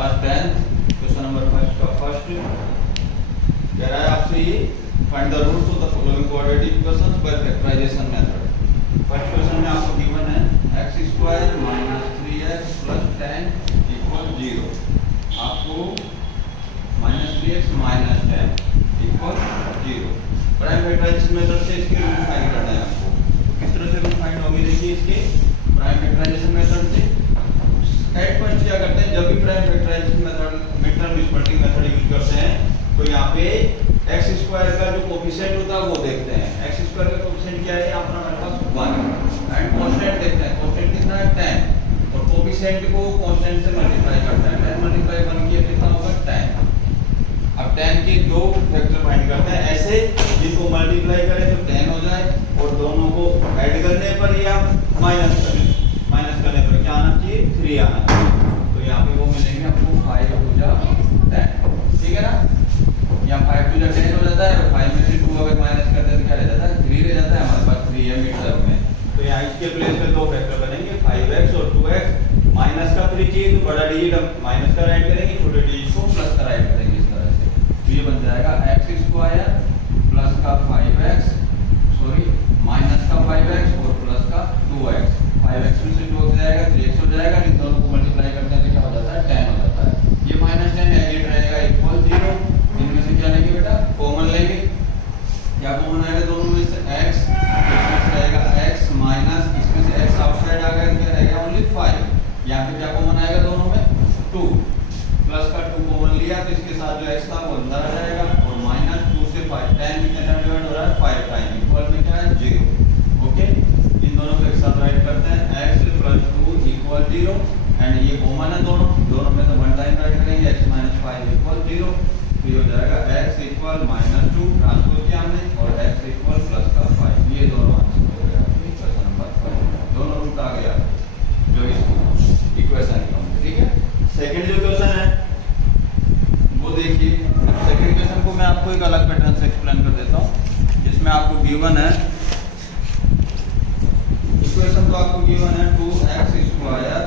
Class 10 question number first का first कह रहा है आपसे ये find the roots of the following quadratic equations by factorization method. First question में आपको गिवन है x square minus 3x plus 10 equal 0। आपको minus 3x minus 10 equal 0 prime factorization method से इसके रूट फाइंड करना है आपको। तो किस तरह से रूट फाइंड होगी, देखिए इसके प्राइम फैक्टराइजेशन मेथड से एट पॉइंट क्या करते हैं, जब भी prime factorization method mid term splitting method use करते हैं तो यहाँ पे x स्क्वायर का जो कोफिशिएंट होता है वो देखते हैं। x स्क्वायर का कोफिशिएंट क्या है, यहाँ पर हमारे पास 1 एंड कांस्टेंट देखते हैं। कांस्टेंट कितना है 10 और कोफिशिएंट को कांस्टेंट से मल्टीप्लाई करते हैं। 10 मल्टीप्लाई 1 किया कितना होगा 10। अब 10 के दो फैक्टर फाइंड करते हैं, ऐसे जिनको मल्टीप्लाई करें तो 10 हो जाए और दोनों को ऐड करने पर या माइनस करने पर क्या आना चाहिए 3 आना चाहिए। तो यहाँ पे वो मिलेंगे आपको 5 टू जा 10, ठीक है ना। यहाँ 5 टू जा 10 हो जाता है और 5 में से 2 अगर माइनस करते हैं तो क्या रह जाता है 3 रह जाता है। हमारे पास 3 है मिड टर्म में, तो यहाँ इसके प्लेस में दो फैक्टर बनेंगे 5x और 2x। माइनस का 3 चाहिए तो बड़ा डिजिट हम माइनस का राइट करेंगे, छोटे डिजिट को प्लस का राइट करेंगे इस तरह से। तो ये बन जाएगा x स्क्वायर प्लस का 5x माइनस का 5x और प्लस का 2x। 5x में से 2 हो जाएगा 3x हो जाएगा, इन दोनों को मल्टीप्लाई करते हैं तो क्या हो जाता है 10 हो जाता है। ये माइनस 10 एडिट रहेगा इक्वल 0। इनमें से क्या लेंगे बेटा, कॉमन लेंगे। क्या कॉमन आएगा दोनों में से x, इसमें से रहेगा x माइनस इसमें से x आउटसाइड आ गया, क्या रहेगा ओनली 5। यहाँ पे क्या कॉमन आएगा दोनों में 2, प्लस का 2 कॉमन लिया तो इसके साथ जो x था वो अंदर आ जाएगा और माइनस 2 से 5 10 कितने टाइम डिवाइड हो रहा है 5 टाइम, इक्वल में क्या है 0। ओके, इन दोनों को एक साथ राइट करते हैं x प्लस 2 इक्वल 0 एंड ये कॉमन है दोनों में तो 1 टाइम राइट करेंगे x माइनस 5 इक्वल 0। तो ये हो जाएगा x इक्वल माइनस 2 ट्रांसपोज किया हमने और x इक्वल प्लस का 5। ये दोनों आंसर हो गया इक्वेशन नंबर 5, दोनों रूट आ गया जो इस इक्वेशन का, ठीक है। सेकंड जो क्वेश्चन है वो देखिए, सेकंड क्वेश्चन को मैं आपको एक अलग पैटर्न से एक्सप्लेन कर देता हूँ, जिसमें आपको गिवन है इक्वेशन तो आपको गिवन है 2x square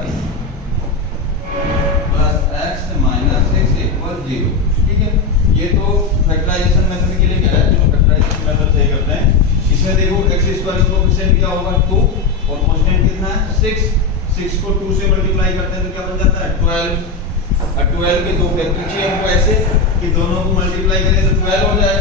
plus x minus 6 equal 0, ठीक है। ये तो फैक्टराइजेशन मेथड के लिए कह रहा है, जो फैक्टराइजेशन मेथड से करते हैं। इसमें देखो x स्क्वायर का कोफिशिएंट क्या होगा 2 और कांस्टेंट कितना है 6 को 2 से मल्टीप्लाई करते हैं तो क्या बन जाता है 12। और 12 के दो फैक्टर चाहिए हमको ऐसे कि दोनों को मल्टीप्लाई करें तो 12 हो जाए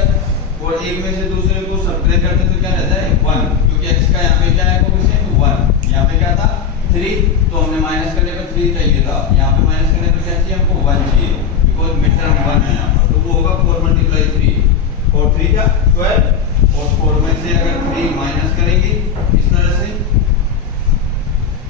और एक में से दूसरे को सब्ट्रैक्ट करते हैं तो क्या रहता है 1, क्योंकि x का यहाँ पे क्या है कोफिशिएंट 1, यहाँ पे क्या था 3, तो हमने माइनस करने पर 3 चाहिए था, यहाँ पे माइनस करने पर क्या चाहिए हमको 1 चाहिए, बिकॉज मिड टर्म 1 है यहाँ पर। तो वो होगा 4 मल्टीप्लाई 3 और 3 क्या 12 और 4 में से अगर 3 माइनस करेंगे इस तरह से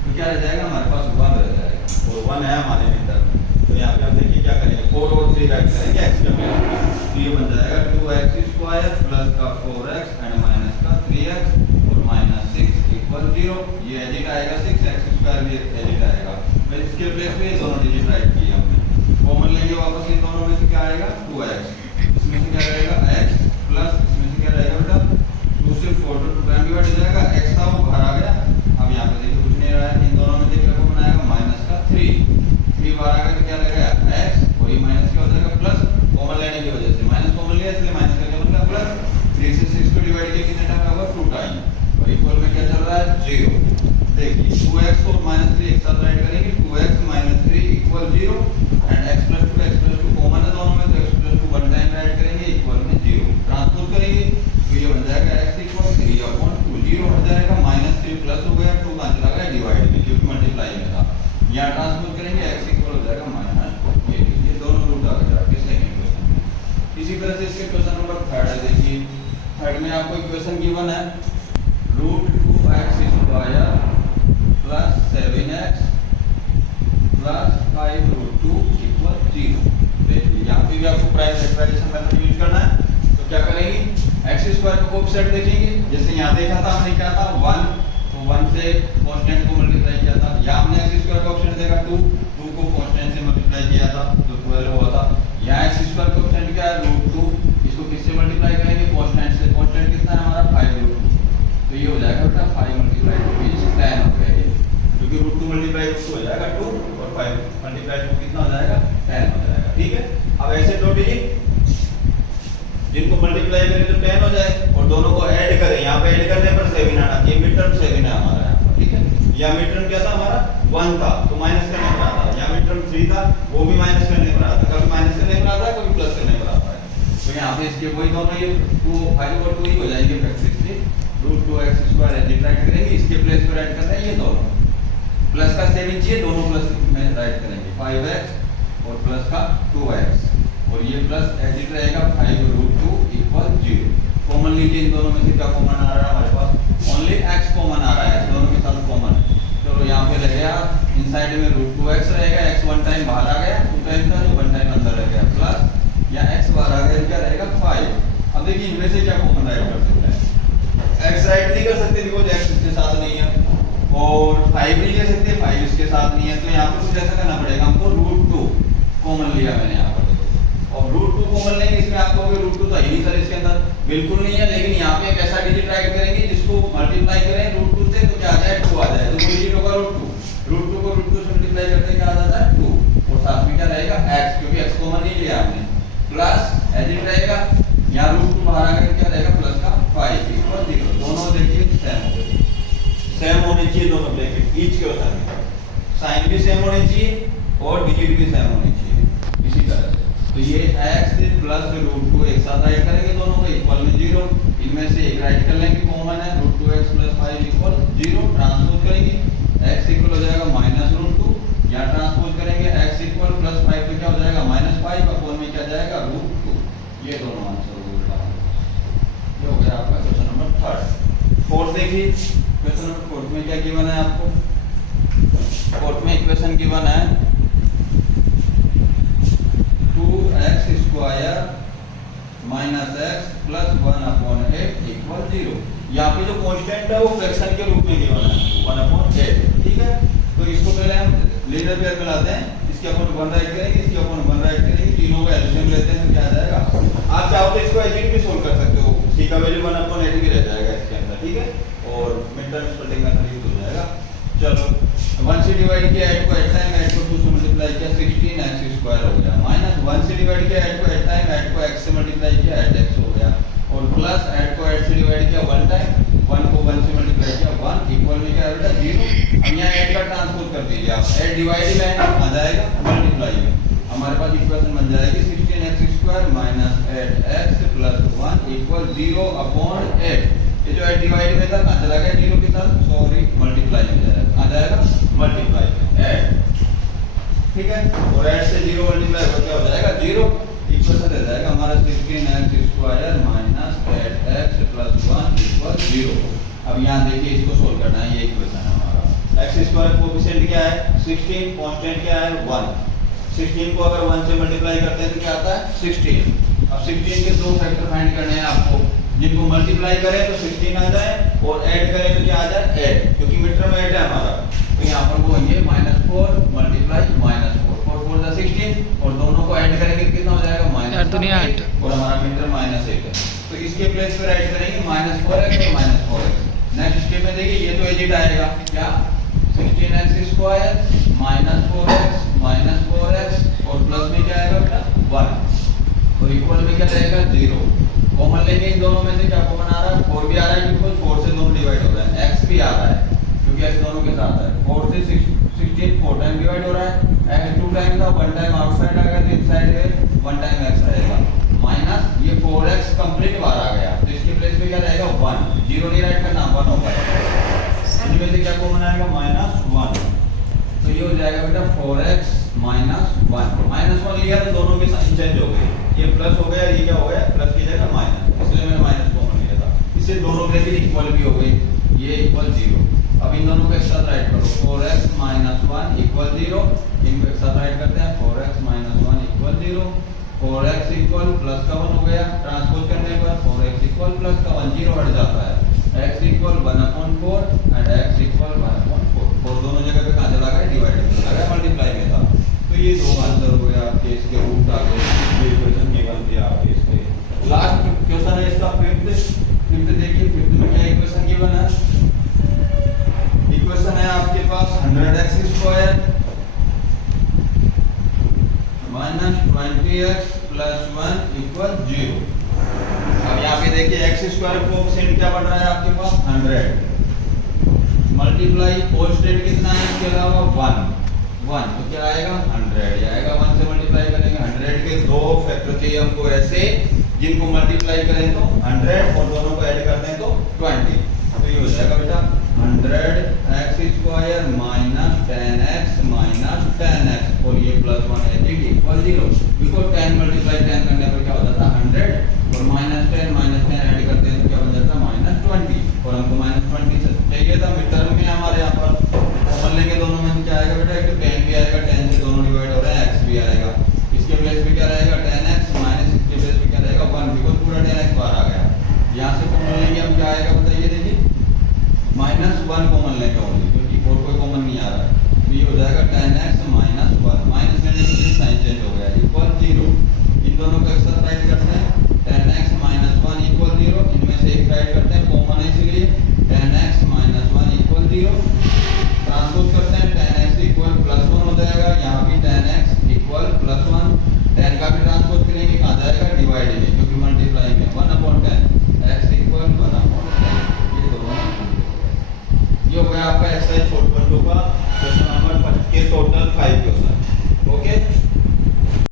तो क्या रह जाएगा हमारे पास 1 रह जाएगा और 1 है हमारे मिड टर्म में। तो यहाँ पे आप देखिए क्या करेंगे 4 और 3 राइट करेंगे x का वैल्यू, तो ये बन जाएगा 2x स्क्वायर प्लस का 4x एंड माइनस का 3x और माइनस 6 इक्वल 0। ये एडिट आएगा 6x स्क्वायर भी एडिट आएगा। फिर इसके प्लेस पे दोनों डिजिट राइट किए हमने, कॉमन लेंगे वापस इन दोनों में से क्या आएगा 2x, इसमें से क्या रहेगा x प्लस इसमें से क्या रहेगा बेटा 2 से 4 तो 2 टाइम डिवाइड हो जाएगा, x था वो बाहर आ गया। अब यहाँ पे देखिए कुछ नहीं रहा है, इन दोनों में देखिए कॉमन आएगा माइनस का 3 बाहर आ गया तो क्या रहेगा x और ये माइनस क्या हो जाएगा प्लस, कॉमन लेने की वजह से माइनस कॉमन लिया इसलिए माइनस करके बन प्लस। 3 से 6 को डिवाइड किया कितने टाइम होगा 2 टाइम और इक्वल में क्या चल रहा है 0। देखिए 2x और माइनस 3 एक साथ राइट करेंगे 2x minus 3 equal 0 and x plus 2 common है दोनों में तो x प्लस 2 1 टाइम राइट करेंगे इक्वल में 0, ट्रांसपोज करेंगे तो ये बन जाएगा x इक्वल 3/2 0 हो जाएगा, माइनस 3 प्लस हो गया 2 कहाँ चला गया डिवाइड में क्योंकि मल्टीप्लाई में था। यहाँ ट्रांसपोज करेंगे x इक्वल हो जाएगा माइनस 8। ये दोनों रूट आ गया आपके सेकंड क्वेश्चन में। इसी तरह से इसके क्वेश्चन नंबर 3 है, देखिए थर्ड में आपको इक्वेशन गिवन है √2x square plus 7x plus 5√2 equal 0। देखिए यहाँ पे भी आपको प्राइम फैक्टराइजेशन मेथड यूज करना है, तो क्या करेंगे x स्क्वायर का कोफिशिएंट देखेंगे, जैसे यहाँ देखा था हमने क्या था 1, तो 1 से कांस्टेंट को मल्टीप्लाई किया था। यहाँ हमने x स्क्वायर का कोफिशिएंट देखा 2 को कांस्टेंट से मल्टीप्लाई किया था तो 12 हुआ था। यहाँ x स्क्वायर का कोफिशिएंट क्या है √2, इसको किससे मल्टीप्लाई करेंगे कांस्टेंट से, कांस्टेंट कितना है हमारा 5√2, तो ये हो जाएगा बेटा 5 × 2 = 10 हो गया ये, क्योंकि √2 × 2 हो जाएगा 2 और 5 मल्टीप्लाई 2 कितना हो जाएगा 10 हो जाएगा। ठीक है, अब ऐसे दो डिजिट जिनको मल्टीप्लाई करें तो 10 हो जाए और दोनों को ऐड करें, यहाँ पे ऐड करने पर 7 आना चाहिए, मिड टर्म 7 है हमारा यहाँ पर। ठीक है, या मिड टर्म क्या था हमारा 1 था तो माइनस करने पर आता है, या मिड टर्म 3 था वो भी माइनस करने पर आता है, कभी माइनस करने पर आता है कभी प्लस करने पर आता है। तो यहाँ पे इसके वही दोनों ये 2 5 और 2 ही हो जाएंगे प्रैक्टिकली, √2x² राइट करेंगे, इसके प्लेस पर ऐड करना है ये दोनों, प्लस का 7 चाहिए, दोनों प्लस में राइट करेंगे 5x और प्लस का 2x और ये प्लस एडिट रहेगा 5√2 = 0। कॉमन लीजिए, इन दोनों में से क्या कॉमन आ रहा है हमारे पास, ओनली x कॉमन आ रहा है, दोनों के साथ कॉमन है। चलो यहाँ पे लग गया इनसाइड में √2x रहेगा, x 1 टाइम बाहर आ गया, 2 टाइम था जो 1 टाइम अंदर रह गया, प्लस या x बाहर आ गया क्या रहेगा 5। अब देखिए इनमें से क्या कॉमन राइट कर सकते हैं, x राइट नहीं कर सकते बिकॉज़ x इसके साथ नहीं है, और 5 भी ले सकते, 5 इसके साथ नहीं है, तो यहाँ पर कुछ ऐसा करना पड़ेगा हमको, √2 कॉमन लिया मैंने यहाँ पर, और √2 कॉमन लेंगे, इसमें आप कहोगे √2 तो है नहीं सर इसके अंदर, बिल्कुल नहीं है, लेकिन यहाँ पे एक ऐसा डिजिट राइट करेंगे जिसको मल्टीप्लाई करें √2 से तो क्या आ जाए 2 आ जाए, तो डिजिट होगा √2 को √2 से मल्टीप्लाई करते क्या आ जाता है 2, और साथ में क्या रहेगा x, क्योंकि x कॉमन नहीं लिया हमने, प्लस एडिट रहेगा, यहाँ √2 बाहर आ गया क्या रहेगा प्लस का 5 = 0। दोनों देखिए सेम हो गए, सेम होने चाहिए दोनों ब्रैकेट ईच के होता है, साइन भी सेम होने चाहिए और डिजिट भी सेम होने चाहिए इसी तरह से। तो ये x प्लस √2 एक साथ राइट करेंगे, दोनों को इक्वल में 0, इनमें से एक राइट कर लेंगे कॉमन है, √2x + 5 = 0, ट्रांसपोज करेंगे x इक्वल हो जाएगा -√2, यहाँ ट्रांसपोज करेंगे x इक्वल +5 तो क्या हो जाएगा -5 अपॉन में क्या जाएगा √2। ये दोनों आंसर हो गए, ये हो गया आपका क्वेश्चन नंबर 3। फोर्थ देखिए, क्वेश्चन नंबर 4 में क्या गिवन है आपको, 4 में इक्वेशन गिवन है 2x² - x + 1/8 = 0। यहाँ पे जो कांस्टेंट है वो फ्रैक्शन के रूप में गिवन है 1/8। ठीक है, तो इसको पहले हम लीनियर पेयर में लाते हैं, इसके अपन 1 राइट करेंगे, इसके अपन 1 राइट करेंगे, तीनों का एलसीएम लेते हैं तो क्या आ जाएगा, आप चाहो तो इसको एजिट भी सोल्व कर सकते हो, c का वैल्यू 1/8 भी रह जाएगा इसके अंदर। ठीक है, और mid term splitting method use हो जाएगा। चलो 1 से डिवाइड किया 8 को 8 टाइम, 8 को 2 से मल्टीप्लाई किया 16x² हो गया, माइनस 1 से डिवाइड किया 8 को 8 टाइम, 8 को x से मल्टीप्लाई किया 8x हो गया, और प्लस 8 को 8 से डिवाइड किया 1 टाइम, 1 को 1 से मल्टीप्लाई किया 1 इक्वल में क्या बेटा 0। अब यहाँ 8 का ट्रांसपोज कर दीजिए आप, 8 डिवाइड में आ जाएगा मल्टीप्लाई में, हमारे पास इक्वेशन बन जाएगी 16x² - 8x + 1 = 0/8। ये जो 8 डिवाइड में था कहाँ चला गया 0 के साथ, सॉरी मल्टीप्लाई में जाएगा, आ जाएगा मल्टीप्लाई में 8। ठीक है, और 8 से 0 मल्टीप्लाई हो क्या हो जाएगा 0, इक्वेशन रह जाएगा हमारा 16x² - 8x + 1 = 0। अब यहाँ देखिए इसको सोल्व करना है, ये इक्वेशन है हमारा, x² कोएफिशिएंट क्या है 16, कांस्टेंट क्या है 1, 16 को अगर 1 से मल्टीप्लाई करते हैं तो क्या आता है 16। अब 16 के दो फैक्टर फाइंड करने हैं आपको, जिनको मल्टीप्लाई करें तो 16 आ जाए और ऐड करें तो क्या आ जाए 8, क्योंकि मिड टर्म 8 है हमारा, तो यहाँ पर वो होंगे -4 मल्टीप्लाई -4, 4 4 = 16, और दोनों को ऐड करेंगे कितना हो जाएगा -8, और हमारा मिड टर्म -8 है, तो इसके प्लेस पर ऐड करेंगे -4x और -4x। नेक्स्ट स्टेप में देखिए ये तो एजिट आएगा क्या 16x² - 4x और प्लस में क्या आएगा बेटा 1, और इक्वल में क्या रहेगा 0। कॉमन लेंगे इन दोनों में से, क्या कॉमन आ रहा है 4 भी आ रहा है, बिकॉज़ 4 से दोनों डिवाइड हो रहा है, x भी आ रहा है क्योंकि x दोनों के साथ है, 4 से 16 4 टाइम डिवाइड हो रहा है, x 2 टाइम था 1 टाइम आउटसाइड आ गया तो इनसाइड में 1 टाइम x रहेगा, माइनस ये 4x कंप्लीट बाहर आ गया, तो इसके प्लेस पे क्या रहेगा 1, 0 नहीं राइट करना 1 होगा, इनमें से क्या कॉमन आएगा -1, तो ये हो जाएगा बेटा 4x - 1, -1 लिया तो दोनों के साइन चेंज हो गए, ये प्लस हो गया, ये क्या हो गया प्लस की जगह माइनस, इसलिए मैंने माइनस कॉमन लिया था, इससे दोनों ब्रैकेट इक्वल भी हो गई, ये इक्वल 0। अब इन दोनों को एक साथ राइट करो, 4x - 1 = 0, इनको एक साथ राइट करते हैं 4x - 1 = 0, 4x इक्वल प्लस का 1 हो गया, ट्रांसपोज करने पर 4x इक्वल प्लस का 1 0 हट जाता है, x equal 1/4 and x equal 1/4, और दोनों जगह पे कहाँ चला गया डिवाइड में चला गया, मल्टीप्लाई में था, तो ये दो आंसर हो गए आपके, इसके रूट आ गए, ये इक्वेशन गिवन थी आपके इसके। लास्ट क्वेश्चन है इसका फिफ्थ देखिए, फिफ्थ में क्या इक्वेशन गिवन है, इक्वेशन है आपके पास 100x² 20x प्लस 1 इक्वल 0। अब यहाँ पे देखिए एक्स स्क्वायर कोएफिशिएंट क्या बन रहा है आपके पास 100 मल्टीप्लाई कोएफिशिएंट कितना है इसके अलावा 1 तो क्या आएगा 100 ये आएगा 1 से मल्टीप्लाई करेंगे 100 के दो फैक्टर चाहिए हमको ऐसे जिनको मल्टीप्लाई करें तो 100 और दोनों को ऐड कर दें तो 20 तो ये हो जाएगा बेटा 100x square minus 10x minus 10x और ये प्लस 1 है ठीक इक्वल 0 बिकॉज़ 10 मल्टीप्लाई 10 करने पर क्या हो जाता है 100 और माइनस 10 ऐड करते हैं तो क्या बन जाता है माइनस 20 और हमको माइनस 20 चाहिए था मिड टर्म में हमारे यहाँ पर कॉमन लेंगे दोनों में क्या आएगा बेटा एक तो 10 भी आएगा 10 से दोनों डिवाइड हो रहे हैं x भी आएगा इसके प्लेस पे क्या रहेगा 10x माइनस इसके प्लेस पे क्या रहेगा 1 बिकॉज़ पूरा 10x बाहर आ गया यहाँ से कॉमन लेंगे हम क्या आएगा बताइए देखिए माइनस 1 कॉमन लेंगे ओनली क्योंकि और कोई कॉमन नहीं आ रहा है तो ये हो जाएगा 10x माइनस 1 माइनस लेने से साइन चेंज हो गया इक्वल 0 इन दोनों को एक साथ राइट करते हैं 10x माइनस 1 इक्वल 0 इनमें से एक राइट करते हैं कॉमन है इसलिए 10x माइनस 1 इक्वल 0 ट्रांसपोज करते हैं 10x इक्वल प्लस 1 हो जाएगा यहाँ भी 10x इक्वल प्लस 1 10 का भी ट्रांसपोज करेंगे कहाँ जाएगा डिवाइड में क्योंकि मल्टीप्लाई में 1/10 x इक्वल 1/10 ये दोनों ये हो गया आपका एक्सरसाइज 4.2 का क्वेश्चन नंबर 5 के टोटल 5 क्वेश्चन।